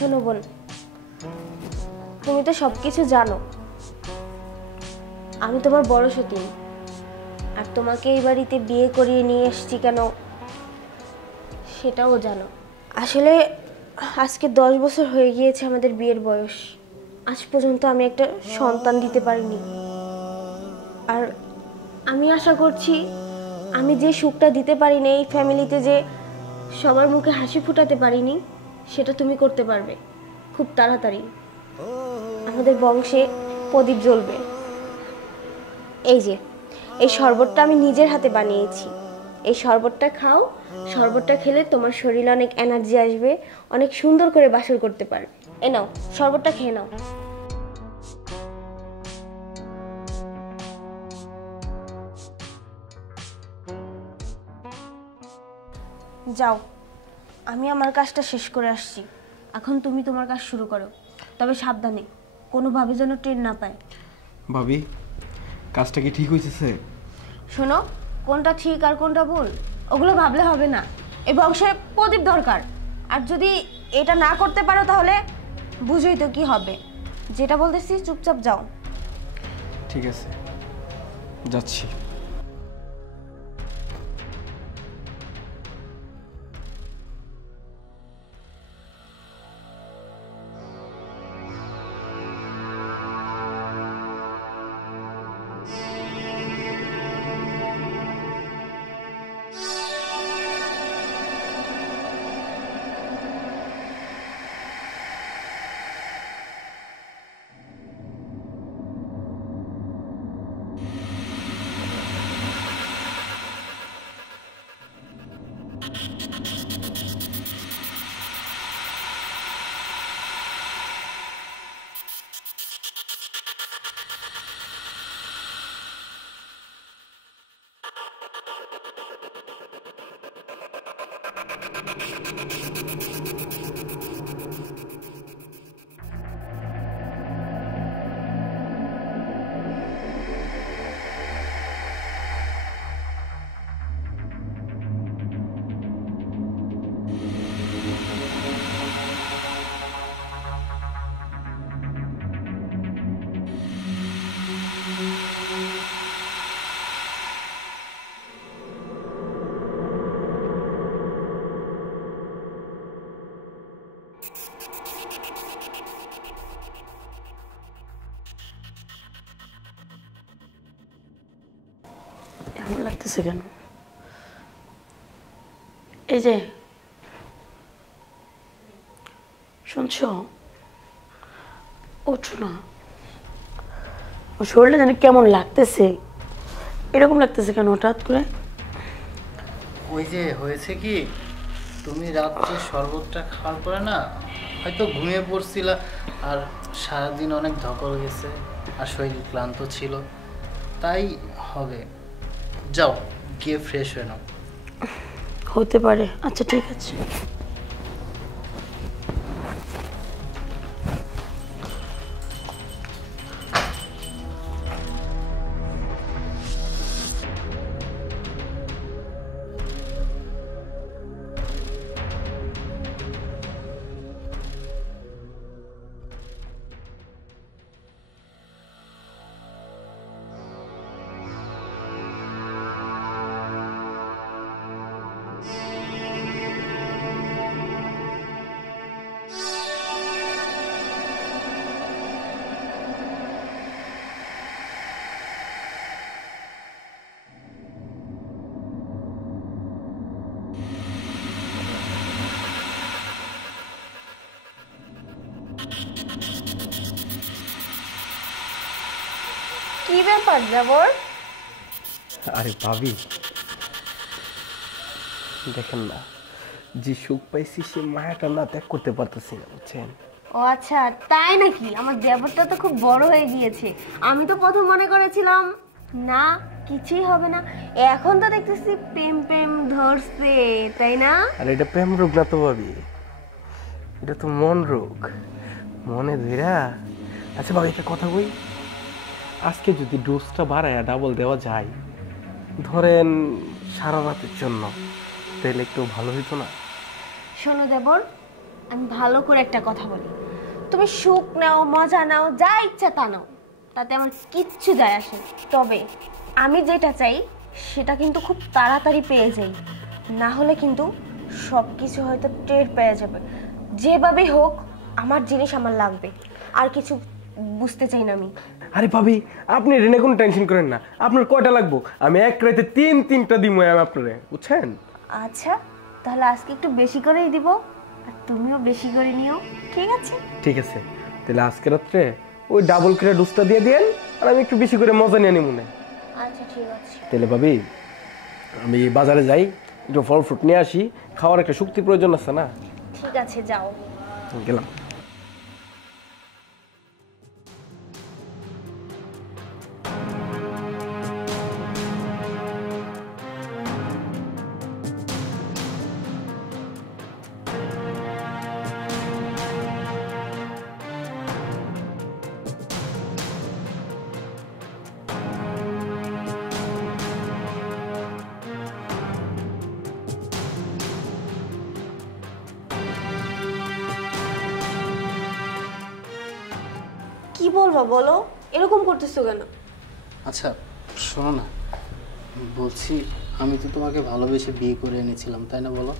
শোনো বোন, তুমি তো সব কিছু জানো। আমি তোমার বড় সতীন, আর তোমাকে এই বাড়িতে বিয়ে করিয়ে নিয়ে এসেছি কেন সেটাও জানো। আসলে আজকে 10 বছর হয়ে গিয়েছে আমাদের বিয়ের বয়স। আজ পর্যন্ত আমি একটা সন্তান দিতে পারিনি। আর আমি আশা করছি আমি যে সুখটা দিতে পারিনি এই ফ্যামিলিতে, যে সবার মুখে হাসি ফুটাতে পারিনি, সেটা তুমি করতে পারবে খুব তাড়াতাড়ি। আমাদের বংশে প্রদীপ জ্বলবে। এই যে এই শরবতটা আমি নিজের হাতে বানিয়েছি, এই শরবতটা খাও। শরবতটা খেলে তোমার শরীরে অনেক এনার্জি আসবে, অনেক সুন্দর করে বাসর করতে পারবে। এ নাও, শরবতটা খেয়ে নাও। যাও, আমি আমার কাজটা শেষ করে আসছি। এখন তুমি তোমার কাজ শুরু করো, তবে সাবধানে, কোনোভাবে যেন ট্রেন না পায়। ভাবি, কাজটা কি ঠিক হইতেছে? শোনো, কোনটা ঠিক আর কোনটা ভুল ওগুলো ভাবলে হবে না। এই বংশে প্রদীপ দরকার, আর যদি এটা না করতে পারো তাহলে বুঝোই তো কি হবে। যেটা বলতেছি চুপচাপ যাও। ঠিক আছে, যাচ্ছি। এমন লাগতেছে কেন? এই যে শুনছো, ওঠো না। ও শরীরটা জানি কেমন লাগতেছে। এরকম লাগতেছে কেন হঠাৎ করে? ওই যে হয়েছে কি, তুমি রাত্রে শরবতটা খাওয়ার পরে না হয়তো ঘুমিয়ে পড়ছিলা, আর সারাদিন অনেক ধকল গেছে আর শরীর ক্লান্ত ছিল, তাই হবে। যাও গিয়ে ফ্রেশ হয়ে নাও। হতে পারে, আচ্ছা ঠিক আছে। কি ব্যাপার জাবর? আরে ভাবি, দেখেন না, যে সুখ পাইছি সে মায়াটা না ত্যাগ করতে পারতেছি না, বুঝছেন? ও আচ্ছা, তাই নাকি? আমার দেবরটা তো খুব বড় হয়ে গিয়েছে। আমি তো প্রথম মনে করেছিলাম না কিছুই হবে না, এখন তো দেখতেছি প্রেম প্রেম ধরছে, তাই না? আর এটা প্রেম রোগ না তো ভাবি, এটা তো মন রোগ, মনে ধীরা। আচ্ছা ভাবি, একটা কথা বই, আজকে যদি ডোজটা বাড়ায় ডাবল দেওয়া যায়, ধরেন সারা রাতের জন্য, তাহলে একটু ভালো হইতো না? শোনো দেবর, আমি ভালো করে একটা কথা বলি, তুমি সুখ নাও, মজা নাও, যা ইচ্ছা তা নাও, তাতে আমার কিচ্ছু যায় আসে না। তবে আমি যেটা চাই সেটা কিন্তু খুব তাড়াতাড়ি পেয়ে যাই, না হলে কিন্তু সব কিছু হয়তো টের পেয়ে যাবে। যেভাবেই হোক আমার জিনিস আমার লাগবে, আর কিছু বুঝতে চাই না আমি। আরে ভাবি, আপনি রেনে কোনো টেনশন করেন না। আপনার কয়টা লাগবো আমি এক রাতে তিনটা দিব আমি আপনারে, বুঝছেন? আচ্ছা, তাহলে আজকে একটু বেশি করেই দিব, আর তুমিও বেশি করে নিও, ঠিক আছে? ঠিক আছে, তাহলে আজকে রাত্রে ওই ডাবল করে ডোজটা দিয়ে দেন, আর আমি একটু বেশি করে মজা নিয়ে নিব না। আচ্ছা ঠিক আছে। তাহলে ভাবি আমি বাজারে যাই, একটু ফল ফ্রুট নিয়ে আসি, খাওয়ার একটা শক্তির প্রয়োজন আছে না। ঠিক আছে, যাও। গেলাম। কি বলবো বলো, এরকম করতেছো কেন? আচ্ছা শোনো না, বলছি আমি তো তোমাকে ভালোবেসে বিয়ে করে এনেছিলাম, তাই না বলো?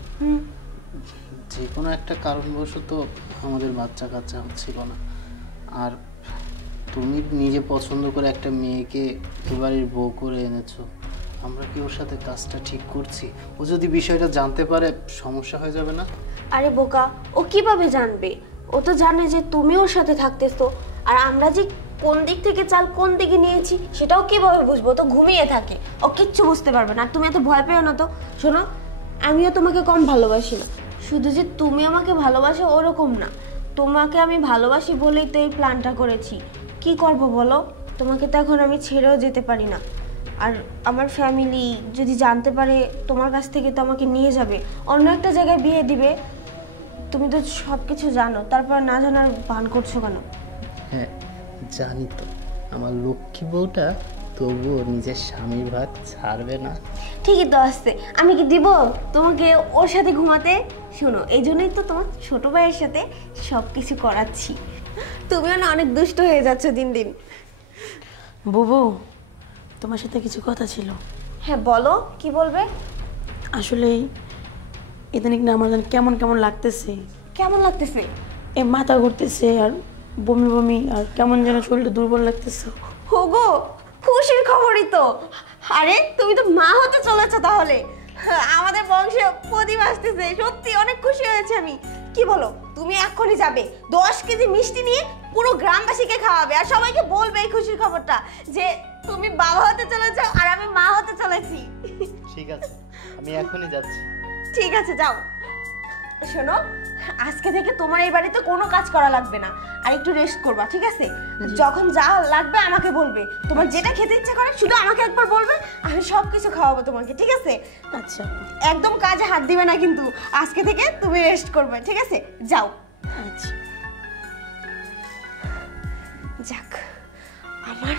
যে কোনো একটা কারণবশত আমাদের বাচ্চা কাচ্চা হচ্ছিল না, আর তুমি নিজে পছন্দ করে একটা মেয়েকে এবারের বউ করে এনেছো। আমরা কি ওর সাথে কাজটা ঠিক করছি? ও যদি বিষয়টা জানতে পারে সমস্যা হয়ে যাবে না? আরে বোকা, ও কিভাবে জানবে? ও তো জানে যে তুমি ওর সাথে থাকতেছো, আর আমরা যে কোন দিক থেকে চাল কোন দিকে নিয়েছি সেটাও কিভাবে বুঝবো? ও তো ঘুমিয়ে থাকে, ও কিচ্ছু বুঝতে পারবে না। আর তুমি এত ভয় পেও না তো। শোনো, আমিও তোমাকে কম ভালোবাসি না, শুধু যে তুমি আমাকে ভালোবাসো ওরকম না, তোমাকে আমি ভালোবাসি বলেই তো এই প্ল্যানটা করেছি। কি করব বলো, তোমাকে তো এখন আমি ছেড়েও যেতে পারি না, আর আমার ফ্যামিলি যদি জানতে পারে তোমার কাছ থেকে তো আমাকে নিয়ে যাবে, অন্য একটা জায়গায় বিয়ে দিবে। তুমি তো সব কিছু জানো, তারপর না জানার ভান করছো কেন? হ্যাঁ জানি তো, আমার লক্ষ্মী বউটা তবুও নিজের স্বামীর ভাত ছাড়বে না। ঠিকই তো আসছে, আমি কি দিব তোমাকে ওর সাথে ঘুমাতে? শোনো, এই জন্যই তো তোমার ছোট ভাইয়ের সাথে সব কিছু করাচ্ছি। তুমিও না অনেক দুষ্ট হয়ে যাচ্ছ দিন দিন। বুবু, তোমার সাথে কিছু কথা ছিল। হ্যাঁ বলো, কি বলবে? আসলে ইদানিং না আমার যেন কেমন কেমন লাগতেছে। কেমন লাগতেছে? এই মাথা ঘুরতেছে আর বমি বমি, আর কেমন যেন শরীরটা দুর্বল লাগতেছে। হোগো, খুশির খবরই তো। আরে তুমি তো মা হতে চলেছো তাহলে। আমাদের বংশে প্রদীপ আসতেছে, সত্যি অনেক খুশি হয়েছে আমি। কি বলো, তুমি এক্ষুনি যাবে 10 কেজি মিষ্টি নিয়ে পুরো গ্রামবাসীকে খাওয়াবে, আর সবাইকে বলবে এই খুশির খবরটা যে তুমি বাবা হতে চলেছো আর আমি মা হতে চলেছি। ঠিক আছে, আমি এখনই যাচ্ছি। ঠিক আছে, যাও। শোনো, আজকে থেকে তোমার এই বাড়িতে কোনো কাজ করা লাগবে না, আর একটু রেস্ট করবা, ঠিক আছে? যখন যা লাগবে আমাকে বলবে, তোমার যেটা খেতে ইচ্ছে করে শুধু আমাকে একবার বলবে, আমি সব কিছু খাওয়াবো তোমাকে, ঠিক আছে? আচ্ছা একদম কাজে হাত দিবে না কিন্তু, আজকে থেকে তুমি রেস্ট করবে, ঠিক আছে? যাও। আচ্ছা। যাক, আমার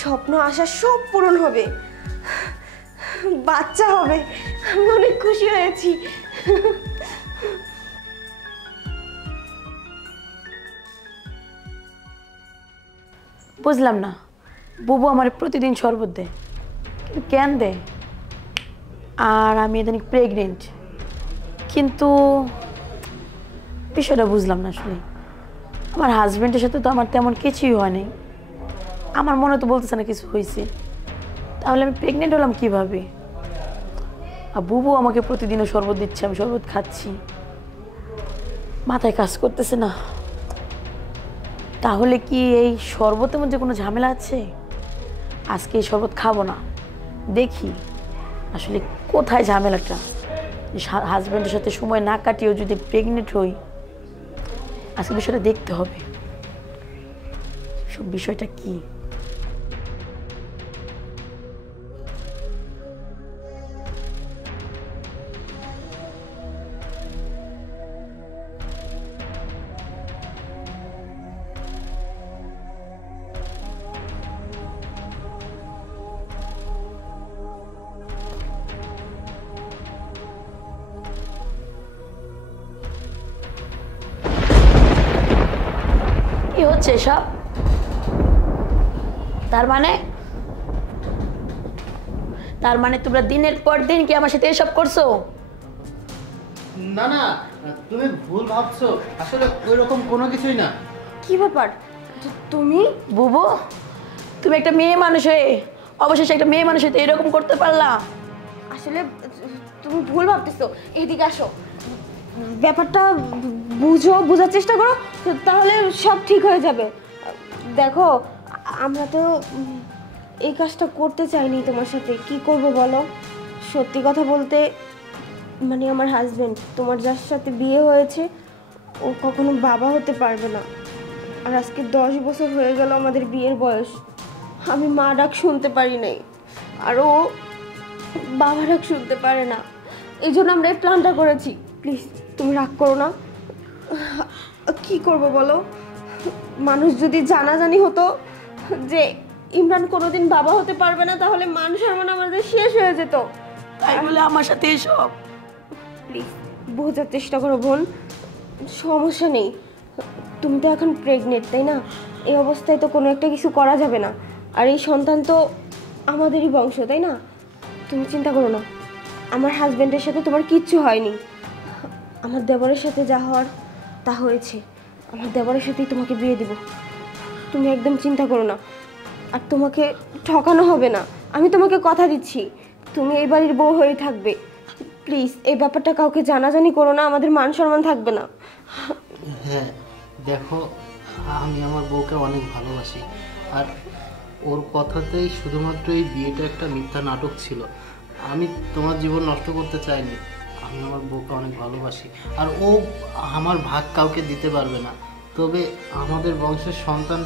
স্বপ্ন আশা সব পূরণ হবে, বাচ্চা হবে, আমি অনেক খুশি হয়েছি। বুঝলাম না, বুবু আমার প্রতিদিন শরবত দেয়, কিন্তু কেন দেয়? আর আমি ইদানিং প্রেগনেন্ট, কিন্তু বিষয়টা বুঝলাম না আসলে। আমার হাজব্যান্ডের সাথে তো আমার তেমন কিছুই হয়নি, আমার মনে তো বলতেছে না কিছু হয়েছে, তাহলে আমি প্রেগনেন্ট হলাম কিভাবে? আর বুবু আমাকে প্রতিদিনও শরবত দিচ্ছে, আমি শরবত খাচ্ছি, মাথায় কাজ করতেছে না। তাহলে কি এই শরবতের মধ্যে কোনো ঝামেলা আছে? আজকে এই শরবত খাবো না, দেখি আসলে কোথায় ঝামেলাটা। হাজব্যান্ডের সাথে সময় না কাটিয়েও যদি প্রেগনেন্ট হই, আজকে বিষয়টা দেখতে হবে, সব বিষয়টা কি। হচ্ছে এসব? তার মানে তোমরা দিনের পর দিন কি আমার সাথে এসব করছো? না না, তুমি ভুল ভাবছো, আসলে ওই রকম কোনো কিছুই না। কি ব্যাপার? তুমি বুবু, তুমি একটা মেয়ে মানুষ হয়ে, অবশেষে একটা মেয়ে মানুষ হয়ে তো এরকম করতে পারলা? আসলে তুমি ভুল ভাবতেছো। এদিকে আসো, ব্যাপারটা বোঝার চেষ্টা করো, তাহলে সব ঠিক হয়ে যাবে। দেখো, আমরা তো এই কাজটা করতে চাইনি তোমার সাথে। কি করব বলো? সত্যি কথা বলতে, মানে আমার হাজবেন্ড, তোমার যার সাথে বিয়ে হয়েছে, ও কখনো বাবা হতে পারবে না। আর আজকে 10 বছর হয়ে গেল আমাদের বিয়ের বয়স। আমি মা ডাক শুনতে পারি নাই, আর ও বাবা ডাক শুনতে পারে না। এই জন্য আমরা এই প্ল্যানটা করেছি। প্লিজ তুমি রাগ করো না। কি করব বলো? মানুষ যদি জানাজানি হতো যে ইমরান কোনোদিন বাবা হতে পারবে না, তাহলে মান সম্মান আমাদের শেষ হয়ে যেত। তাই বলে আমার সাথে এসব? প্লিজ বোঝার চেষ্টা করো বোন। সমস্যা নেই, তুমি তো এখন প্রেগনেন্ট, তাই না? এই অবস্থায় তো কোনো একটা কিছু করা যাবে না। আর এই সন্তান তো আমাদেরই বংশ, তাই না? তুমি চিন্তা করো না, আমার হাজব্যান্ডের সাথে তোমার কিচ্ছু হয়নি। আমার দেবরের সাথে যা হওয়ার তা হয়েছে। আমার দেবরের সাথেই তোমাকে বিয়ে দিব। তুমি একদম চিন্তা করো না। আর তোমাকে ঠকানো হবে না, আমি তোমাকে কথা দিচ্ছি। তুমি এই বাড়ির বউ হয়ে থাকবে। প্লিজ এই ব্যাপারটা কাউকে জানাজানি করো না, আমাদের মান সম্মান থাকবে না। হ্যাঁ দেখো, আমি আমার বউকে অনেক ভালোবাসি, আর ওর কথাতেই শুধুমাত্র এই বিয়েটা একটা মিথ্যা নাটক ছিল। আমি তোমার জীবন নষ্ট করতে চাইনি। আমি আমার বউকে অনেক ভালোবাসি, আর ও আমার ভাগ কাউকে দিতে পারবে না। তবে আমাদের বংশের সন্তান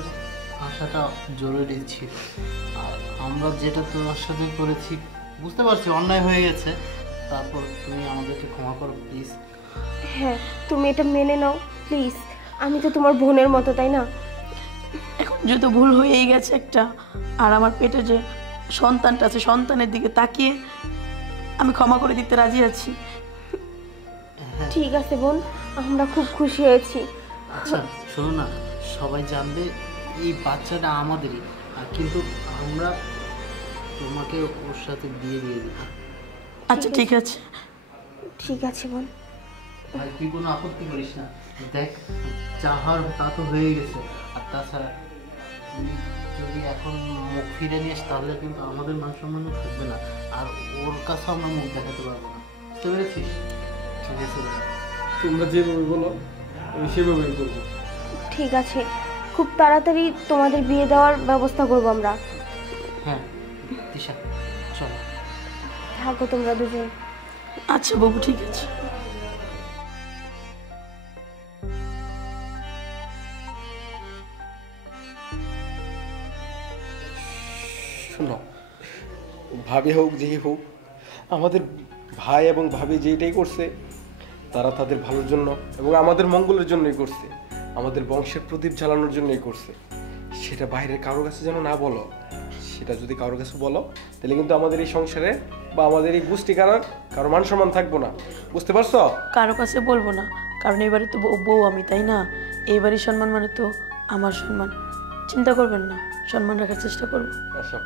আসাটা জরুরি ছিল। আর আমরা যেটা তোমার সাথে করেছি, বুঝতে পারছি অন্যায় হয়ে গেছে, তারপর তুমি আমাদেরকে ক্ষমা করো প্লিজ। হ্যাঁ, তুমি এটা মেনে নাও প্লিজ। আমি তো তোমার বোনের মতো, তাই না? এখন যেহেতু ভুল হয়েই গেছে একটা, আর আমার পেটে যে সন্তানটা আছে, সন্তানের দিকে তাকিয়ে আমি ক্ষমা করে দিতে রাজি আছি। ঠিক আছে বোন, আমরা খুব খুশি হয়েছি। আচ্ছা শোনো না, সবাই জানবে এই বাচ্চাটা আমাদেরই, আর কিন্তু আমরা তোমাকে ওর সাথে বিয়ে দিয়ে দিই। আচ্ছা ঠিক আছে। ঠিক আছে বোন। ভাই তুই কোনো আপত্তি করিস না। দেখ, যা হওয়ার তা তো হয়ে গেছে। আর তাছাড়া তুই যদি এখন মুখ ফিরে নিস, তাহলে কিন্তু আমাদের মান সম্মানও থাকবে না, আর ওর কাছেও আমরা মুখ দেখাতে পারবো না। বুঝতে পেরেছিস? ঠিক আছে ভাই। তোমরা যেভাবে বলো আমি সেভাবেই করবো। ঠিক আছে, খুব তাড়াতাড়ি তোমাদের বিয়ে দেওয়ার ব্যবস্থা করবো আমরা। হ্যাঁ তিশা, চলো। থাকো তোমরা দুজন। আচ্ছা বাবু, ঠিক আছে। শোনো, ভাবি হোক যেই হোক, আমাদের ভাই এবং ভাবি যেইটাই করছে তারা তাদের ভালোর জন্য এবং আমাদের মঙ্গলের জন্যই করছে, আমাদের বংশের প্রদীপ জ্বালানোর জন্যই করছে। সেটা বাইরের কারো কাছে যেন না বলো। সেটা যদি কারো কাছে বলো, তাহলে কিন্তু আমাদের এই সংসারে বা আমাদের এই গোষ্ঠী কারো মান সম্মান থাকবো না। বুঝতে পারছো? কারো কাছে বলবো না, কারণ এবারে তো বউ আমি, তাই না? এইবারই সম্মান মানে তো আমার সম্মান। চিন্তা করবেন না, সম্মান রাখার চেষ্টা করবো। আচ্ছা।